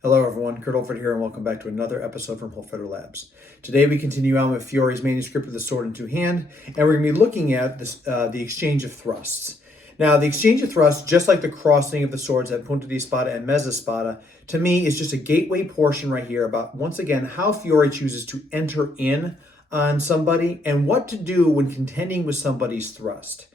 Hello everyone, Kurt Olford here and welcome back to another episode from Federal Labs. Today we continue on with Fiore's manuscript of the Sword in Two Hand, and we're going to be looking at this, the exchange of thrusts. Now the exchange of thrusts, just like the crossing of the swords at punta di spada and mezza spada, to me is just a gateway portion right here about, once again, how Fiore chooses to enter in on somebody and what to do when contending with somebody's thrust.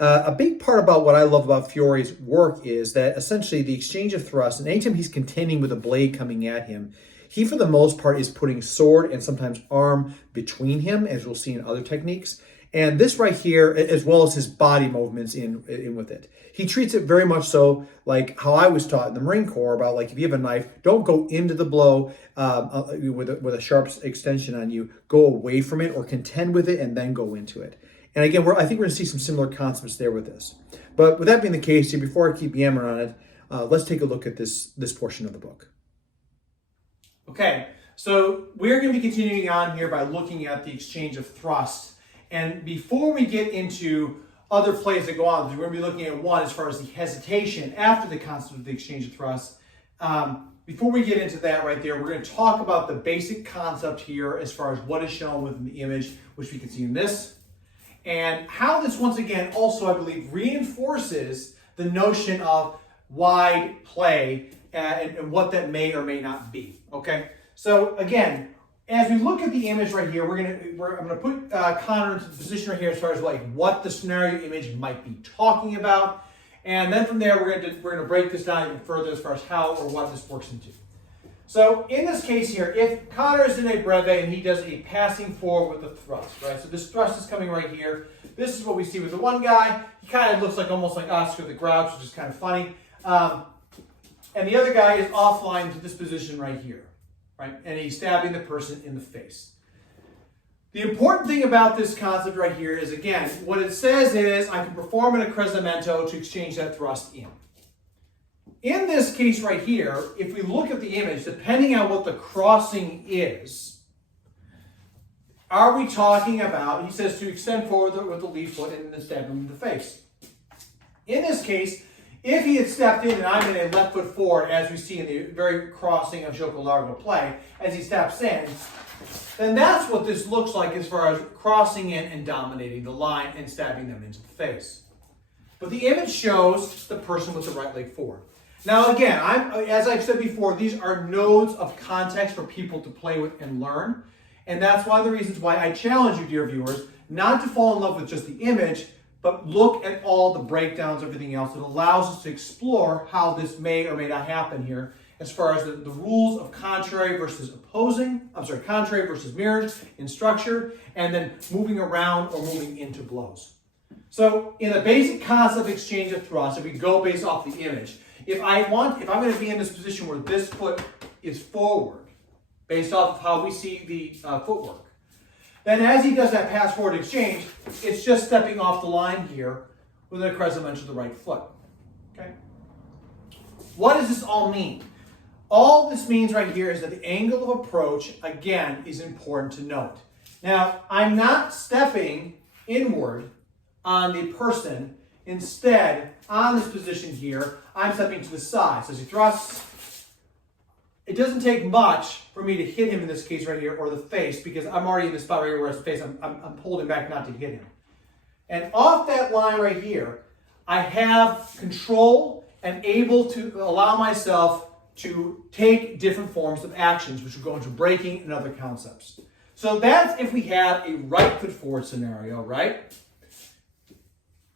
A big part about what I love about Fiore's work is that essentially the exchange of thrusts, and anytime he's contending with a blade coming at him, he for the most part is putting sword and sometimes arm between him, as we'll see in other techniques. And this right here, as well as his body movements in with it. He treats it very much so like how I was taught in the Marine Corps about, like, if you have a knife, don't go into the blow with a sharp extension on you. Go away from it or contend with it and then go into it. And again, I think we're going to see some similar concepts there with this. But with that being the case, here, before I keep yammering on it, let's take a look at this portion of the book. Okay, so we're going to be continuing on here by looking at the exchange of thrust. And before we get into other plays that go on, we're going to be looking at one as far as the hesitation after the concept of the exchange of thrust. Before we get into that right there, we're going to talk about the basic concept here as far as what is shown within the image, which we can see in this. And how this, once again, also, I believe, reinforces the notion of wide play and what that may or may not be. Okay, so again, as we look at the image right here, I'm gonna put Connor into the position right here as far as like what the scenario image might be talking about, and then from there we're gonna break this down even further as far as how or what this works into. So in this case here, if Connor is in a breve and he does a passing forward with a thrust, right? So this thrust is coming right here. This is what we see with the one guy. He kind of looks like almost like Oscar the Grouch, which is kind of funny. And the other guy is offline to this position right here, right? And he's stabbing the person in the face. The important thing about this concept right here is, again, what it says is I can perform an accrescimento to exchange that thrust in. In this case right here, if we look at the image, depending on what the crossing is, are we talking about, he says to extend forward with the lead foot and then stab him in the face. In this case, if he had stepped in and I'm in a left foot forward, as we see in the very crossing of gioco largo play, as he steps in, then that's what this looks like as far as crossing in and dominating the line and stabbing them into the face. But the image shows the person with the right leg forward. Now again, as I've said before, these are nodes of context for people to play with and learn. And that's one of the reasons why I challenge you, dear viewers, not to fall in love with just the image, but look at all the breakdowns, everything else. It allows us to explore how this may or may not happen here as far as the rules of contrary versus contrary versus mirrored in structure, and then moving around or moving into blows. So in the basic concept of exchange of thrust, if we go based off the image, if I'm going to be in this position where this foot is forward, based off of how we see the footwork, then as he does that pass forward exchange, it's just stepping off the line here with an accrescimento to the right foot. Okay. What does this all mean? All this means right here is that the angle of approach, again, is important to note. Now, I'm not stepping inward on the person. Instead, on this position here, I'm stepping to the side. So as he thrusts, it doesn't take much for me to hit him in this case right here, or the face, because I'm already in the spot right here where it's the face. I'm holding back not to hit him. And off that line right here, I have control and able to allow myself to take different forms of actions, which will go into breaking and other concepts. So that's if we have a right foot forward scenario, right?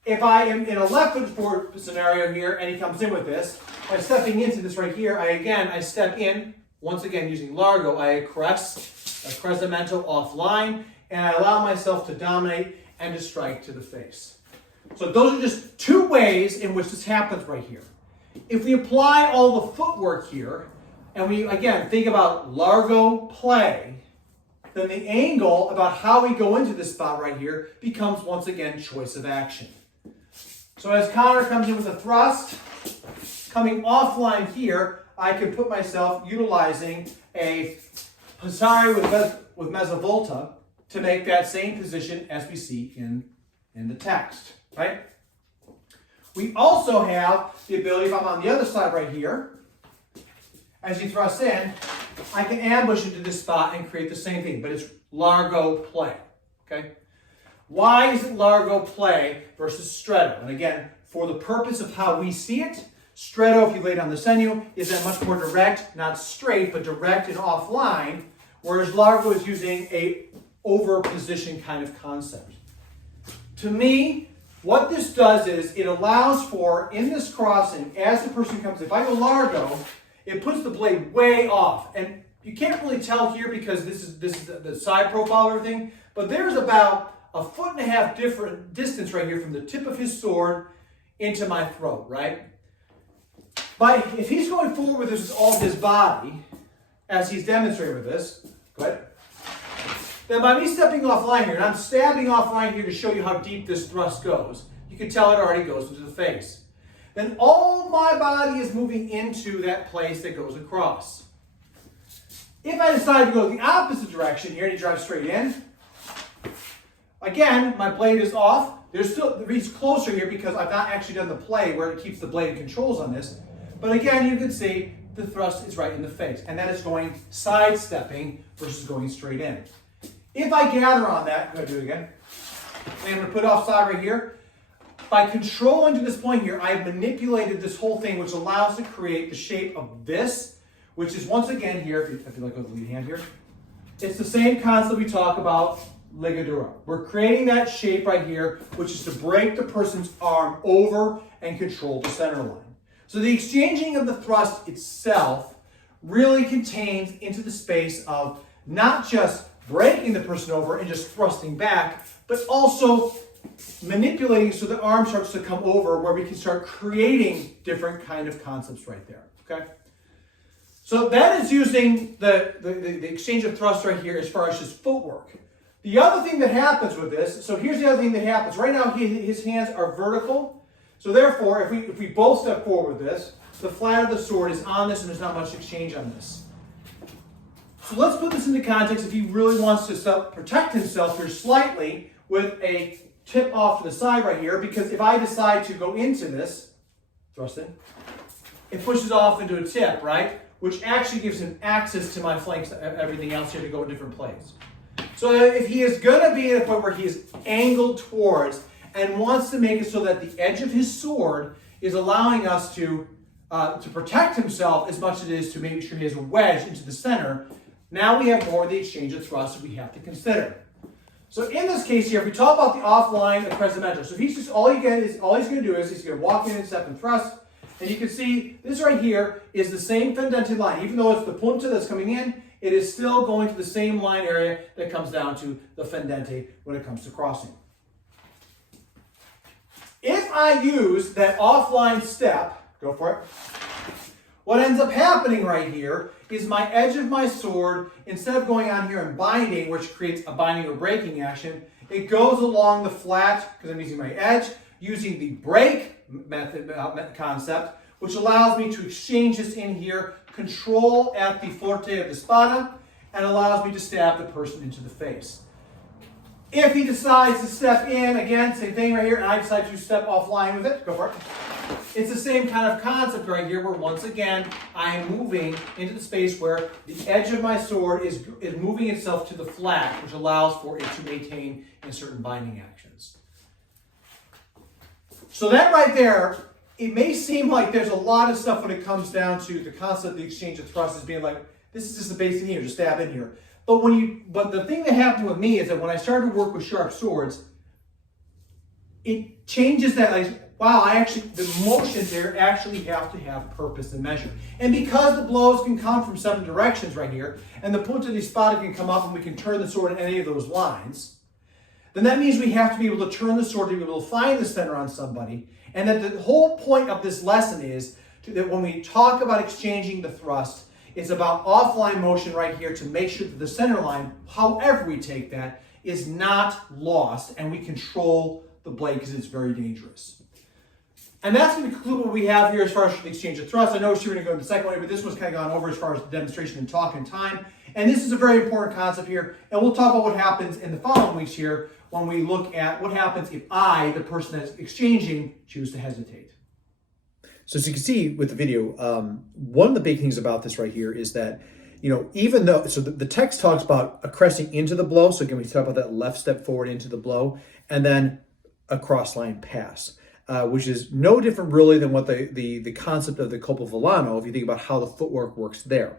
If I am in a left foot forward scenario here and he comes in with this, by stepping into this right here, I step in, once again using largo, I accrescimento offline, and I allow myself to dominate and to strike to the face. So those are just two ways in which this happens right here. If we apply all the footwork here, and we, again, think about largo play, then the angle about how we go into this spot right here becomes, once again, choice of action. So as Connor comes in with a thrust, coming offline here, I can put myself utilizing a passare with mezza volta to make that same position as we see in the text, right? We also have the ability, if I'm on the other side right here, as he thrusts in, I can ambush into this spot and create the same thing, but it's largo play, okay? Why is it largo play versus stretto? And again, for the purpose of how we see it, stretto, if you lay it on the senu, is that much more direct, not straight, but direct and offline, whereas largo is using a over position kind of concept. To me, what this does is it allows for, in this crossing, as the person comes, if I go largo, it puts the blade way off. And you can't really tell here because this is the side profile of everything, but there's about 1.5 foot different distance right here from the tip of his sword into my throat, right? But if he's going forward with this all of his body, as he's demonstrating with this, go ahead. Then by me stepping offline here, and I'm stabbing offline here to show you how deep this thrust goes, you can tell it already goes into the face. Then all my body is moving into that place that goes across. If I decide to go the opposite direction here and he drives straight in, again, my blade is off. There's still, he's closer here because I've not actually done the play where it keeps the blade controls on this. But again, you can see the thrust is right in the face, and that is going sidestepping versus going straight in. If I gather on that, I'm going to do it again, and I'm going to put offside right here. By controlling to this point here, I've manipulated this whole thing, which allows to create the shape of this, which is once again here, if you look at the lead hand here, it's the same concept we talk about ligadura. We're creating that shape right here, which is to break the person's arm over and control the center line. So the exchanging of the thrust itself really contains into the space of not just breaking the person over and just thrusting back, but also manipulating so the arm starts to come over where we can start creating different kind of concepts right there, okay? So that is using the exchange of thrust right here as far as his footwork. The other thing that happens with this, so here's the other thing that happens. Right now his hands are vertical, so therefore if we both step forward with this, the flat of the sword is on this and there's not much exchange on this. So let's put this into context if he really wants to protect himself here slightly with a tip off to the side right here, because if I decide to go into this, thrust in, it pushes off into a tip, right? Which actually gives him access to my flanks, everything else here to go in different places. So if he is going to be at a point where he is angled towards and wants to make it so that the edge of his sword is allowing us to protect himself as much as it is to make sure he has a wedge into the center, now we have more of the exchange of thrust that we have to consider. So in this case here, if we talk about the offline accrescimento, so if he's just all he's going to do is he's going to walk in and step and thrust, and you can see this right here is the same fendente line. Even though it's the punta that's coming in, it is still going to the same line area that comes down to the fendente when it comes to crossing. If I use that offline step, go for it. What ends up happening right here is my edge of my sword, instead of going on here and binding, which creates a binding or breaking action, it goes along the flat, because I'm using my edge, using the break method concept, which allows me to exchange this in here, control at the forte of the spada, and allows me to stab the person into the face. If he decides to step in, again, same thing right here, and I decide to step offline with it, go for it. It's the same kind of concept right here where once again, I am moving into the space where the edge of my sword is moving itself to the flat, which allows for it to maintain in certain binding actions. So that right there, it may seem like there's a lot of stuff when it comes down to the concept of the exchange of thrust as being like, this is just the basic here, just stab in here. But the thing that happened with me is that when I started to work with sharp swords, it changes that, like, wow, the motions there actually have to have purpose and measure. And because the blows can come from 7 directions right here, and the punta di spada can come up and we can turn the sword in any of those lines, then that means we have to be able to turn the sword to be able to find the center on somebody. And that the whole point of this lesson is that when we talk about exchanging the thrust, it's about offline motion right here to make sure that the center line, however we take that, is not lost and we control the blade because it's very dangerous. And that's going to conclude what we have here as far as the exchange of thrust. I know we're going to go into the second one, but this one's kind of gone over as far as the demonstration and talk and time. And this is a very important concept here. And we'll talk about what happens in the following weeks here when we look at what happens if I, the person that's exchanging, choose to hesitate. So as you can see with the video, one of the big things about this right here is that, even though, so the text talks about a cresting into the blow. So again, we talk about that left step forward into the blow, and then a cross line pass, which is no different really than what the concept of the colpo volano, if you think about how the footwork works there.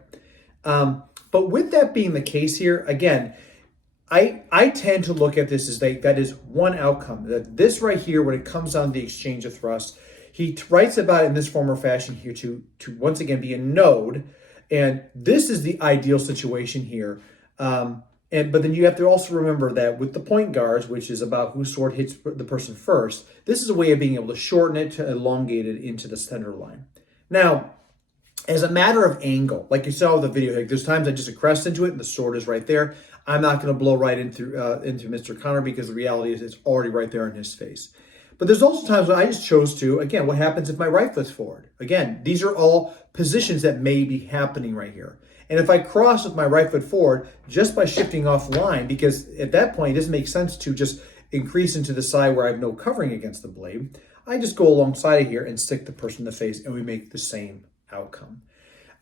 But with that being the case here, again, I tend to look at this as that is one outcome. That this right here, when it comes down to the exchange of thrust, he writes about it in this form or fashion here to once again be a node, and this is the ideal situation here. But then you have to also remember that with the point guards, which is about whose sword hits the person first, this is a way of being able to shorten it, to elongate it into the center line. Now, as a matter of angle, like you saw with the video, like there's times I just crest into it and the sword is right there. I'm not going to blow right into Mr. Connor because the reality is it's already right there in his face. But there's also times when I just chose to, again, what happens if my right foot's forward? Again, these are all positions that may be happening right here. And if I cross with my right foot forward just by shifting off line, because at that point it doesn't make sense to just increase into the side where I have no covering against the blade, I just go alongside of here and stick the person in the face and we make the same outcome.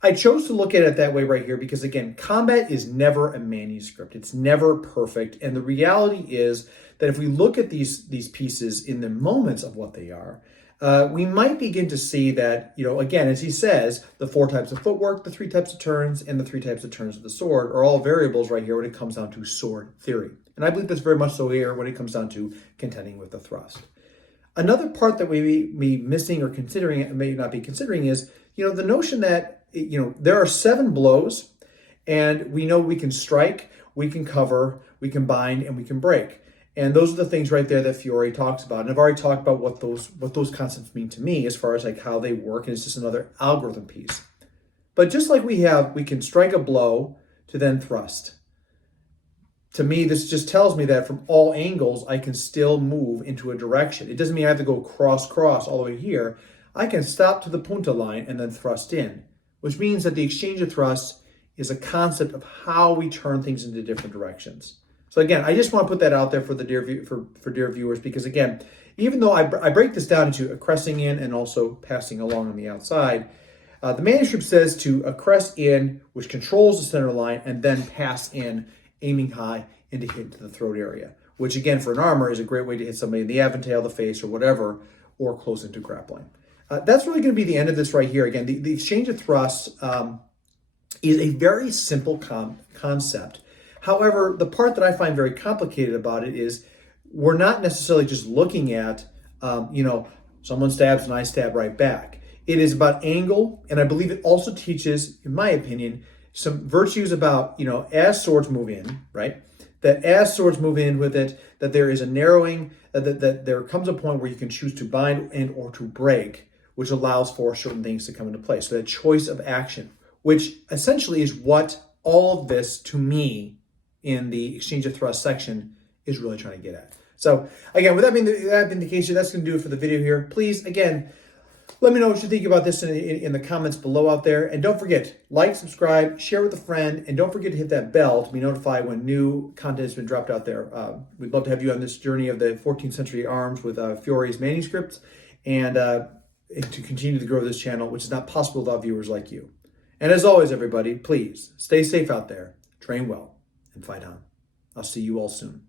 I chose to look at it that way right here because, again, combat is never a manuscript. It's never perfect. And the reality is that if we look at these pieces in the moments of what they are, we might begin to see that, again, as he says, the 4 types of footwork, the 3 types of turns, and the 3 types of turns of the sword are all variables right here when it comes down to sword theory. And I believe that's very much so here when it comes down to contending with the thrust. Another part that we may be missing or considering, may not be considering, is, the notion that, there are 7 blows, and we know we can strike, we can cover, we can bind, and we can break. And those are the things right there that Fiore talks about. And I've already talked about what those concepts mean to me as far as like how they work, and it's just another algorithm piece. But just like we can strike a blow to then thrust. To me, this just tells me that from all angles, I can still move into a direction. It doesn't mean I have to go cross all the way here. I can stop to the punta line and then thrust in, which means that the exchange of thrust is a concept of how we turn things into different directions. So again, I just want to put that out there for the dear viewers, because again, even though I break this down into a cresting in and also passing along on the outside, the manuscript says to a crest in, which controls the center line, and then pass in, aiming high and to hit into the throat area, which again, for an armor, is a great way to hit somebody in the aventail, the face, or whatever, or close into grappling. That's really going to be the end of this right here. Again, the exchange of thrusts is a very simple concept. However, the part that I find very complicated about it is we're not necessarily just looking at, someone stabs and I stab right back. It is about angle, and I believe it also teaches, in my opinion, some virtues about, as swords move in, right? That as swords move in with it, that there is a narrowing, that there comes a point where you can choose to bind and or to break, which allows for certain things to come into play. So that choice of action, which essentially is what all of this, to me, in the exchange of thrust section, is really trying to get at. So again, with that being the case here, that's going to do it for the video here. Please, again, let me know what you think about this in the comments below out there. And don't forget, like, subscribe, share with a friend, and don't forget to hit that bell to be notified when new content has been dropped out there. We'd love to have you on this journey of the 14th century arms with Fiore's manuscripts, and to continue to grow this channel, which is not possible without viewers like you. And as always, everybody, please stay safe out there, train well, and fight on. I'll see you all soon.